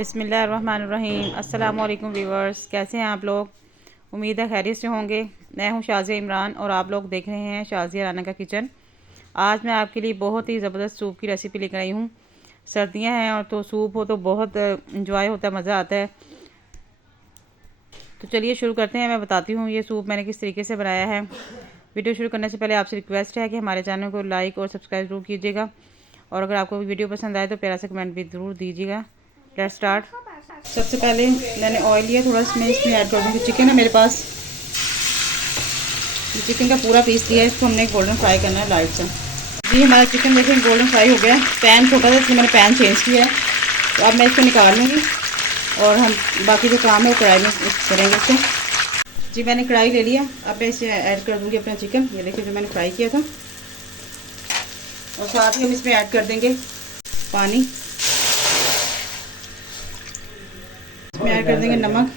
बिस्मिल्लाहिर्रहमानिर्रहीम। अस्सलाम वालेकुम व्यूवर्स, कैसे हैं आप लोग? उम्मीद है खैरियत से होंगे। मैं हूं शाज़िया इमरान और आप लोग देख रहे हैं शाज़िया राना का किचन। आज मैं आपके लिए बहुत ही ज़बरदस्त सूप की रेसिपी लेकर आई हूं। सर्दियां हैं और तो सूप हो तो बहुत इंजॉय होता है, मज़ा आता है। तो चलिए शुरू करते हैं। मैं बताती हूँ ये सूप मैंने किस तरीके से बनाया है। वीडियो शुरू करने से पहले आपसे रिक्वेस्ट है कि हमारे चैनल को लाइक और सब्सक्राइब ज़रूर कीजिएगा, और अगर आपको वीडियो पसंद आए तो प्यारा सा कमेंट भी ज़रूर दीजिएगा। Let's start. सबसे पहले मैंने ऑयल लिया थोड़ा, इसमें ऐड कर दूँगी चिकन है मेरे पास। चिकन का पूरा पीस लिया है, इसको हमने गोल्डन फ्राई करना है लाइट से। जी हमारा चिकन देखें गोल्डन फ्राई हो गया। पैन छोटा था इसलिए मैंने पैन चेंज किया है। तो अब मैं इसको निकाल लूँगी और हम बाकी जो काम है वो कढ़ाई में करेंगे इसको। जी मैंने कढ़ाई ले लिया, अब मैं इसे ऐड कर दूँगी अपना चिकन। ये देखिए जो मैंने फ्राई किया था, और साथ ही हम इसमें ऐड कर देंगे पानी। इसमें ऐड कर देंगे नमक,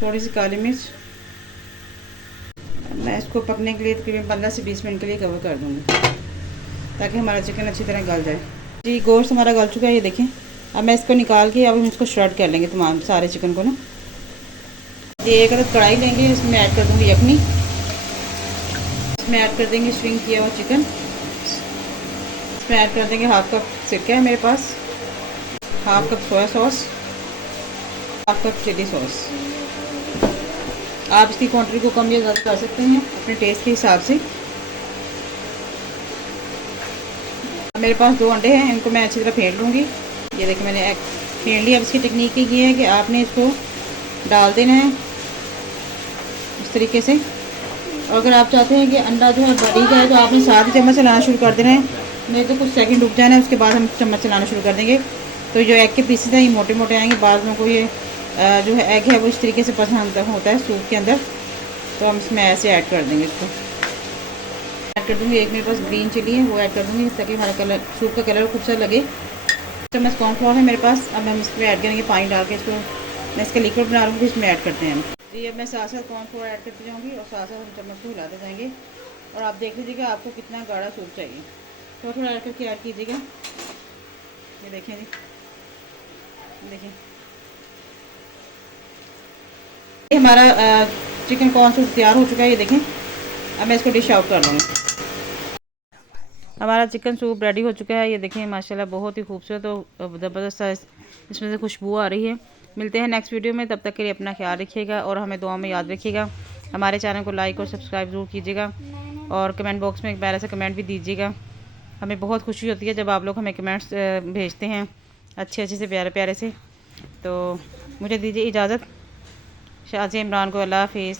थोड़ी सी काली मिर्च। मैं इसको पकने के लिए तकरीबन 15 से 20 मिनट के लिए कवर कर दूँगी ताकि हमारा चिकन अच्छी तरह गल जाए। जी गोश्त हमारा गल चुका है, ये देखें। अब मैं इसको निकाल के अब हम इसको श्रेड कर लेंगे तमाम सारे चिकन को ना। ये एक अदद कढ़ाई लेंगे, इसमें ऐड कर दूँगी यखनी। इसमें ऐड कर देंगे श्रिंक किया हुआ चिकन। इसमें ऐड कर देंगे हाफ कप सिरका है मेरे पास, half cup soya sauce, half cup chilli sauce. आप इसकी क्वांटिटी को कम या ज़्यादा कर सकते हैं अपने टेस्ट के हिसाब से। मेरे पास 2 अंडे हैं, इनको मैं अच्छी तरह फेंट लूँगी। ये देखिए मैंने एग फेंट लिया। अब इसकी टेक्निक ये है कि आपने इसको डाल देना है इस तरीके से। और अगर आप चाहते हैं कि अंडा जो है बड़ी जाए तो आपने साथ ही चम्मच चलाना शुरू कर देना है, नहीं तो कुछ सेकंड रुक जाना है, उसके बाद हम चम्मच चलाना शुरू कर देंगे। तो जो एग के पीसेस हैं ये मोटे मोटे आएंगे। बाद में को ये जो है एग है वो इस तरीके से पसंद होता है सूप के अंदर, तो हम इसमें ऐसे ऐड कर देंगे। इसको ऐड कर दूँगी। एक मेरे पास ग्रीन चिली है, वो ऐड कर दूँगी ताकि हमारा कलर सूप का कलर खूबसूरत लगे। चम्मच कॉर्नफ्लोर है मेरे पास। अब हम इसमें ऐड करेंगे पानी डाल के। इसको मैं इसका लिक्विड बना लूँगी, इसमें ऐड करते हैं हम। जी अब मैं साथ साथ कॉर्नफ्लोर ऐड करती जाऊँगी और साथ साथ हम चम्मच को हिलाते जाएंगे। और आप देख लीजिएगा आपको कितना गाढ़ा सूप चाहिए, थोड़ा थोड़ा ऐड करके ऐड कीजिएगा। ये देखें जी, देखिए ये हमारा चिकन कॉर्न सूप तैयार हो चुका है। ये देखें अब मैं इसको डिश आउट कर लूँगी। हमारा चिकन सूप रेडी हो चुका है। ये देखें माशाल्लाह बहुत ही खूबसूरत और ज़बरदस्त इसमें से खुशबू आ रही है। मिलते हैं नेक्स्ट वीडियो में, तब तक के लिए अपना ख्याल रखिएगा और हमें दुआ में याद रखिएगा। हमारे चैनल को लाइक और सब्सक्राइब ज़रूर कीजिएगा, और कमेंट बॉक्स में एक प्यारा सा कमेंट भी दीजिएगा। हमें बहुत खुशी होती है जब आप लोग हमें कमेंट्स भेजते हैं अच्छे अच्छे से, प्यारे प्यारे से। तो मुझे दीजिए इजाज़त। शाज़िया इमरान को अल्लाह हाफिज़।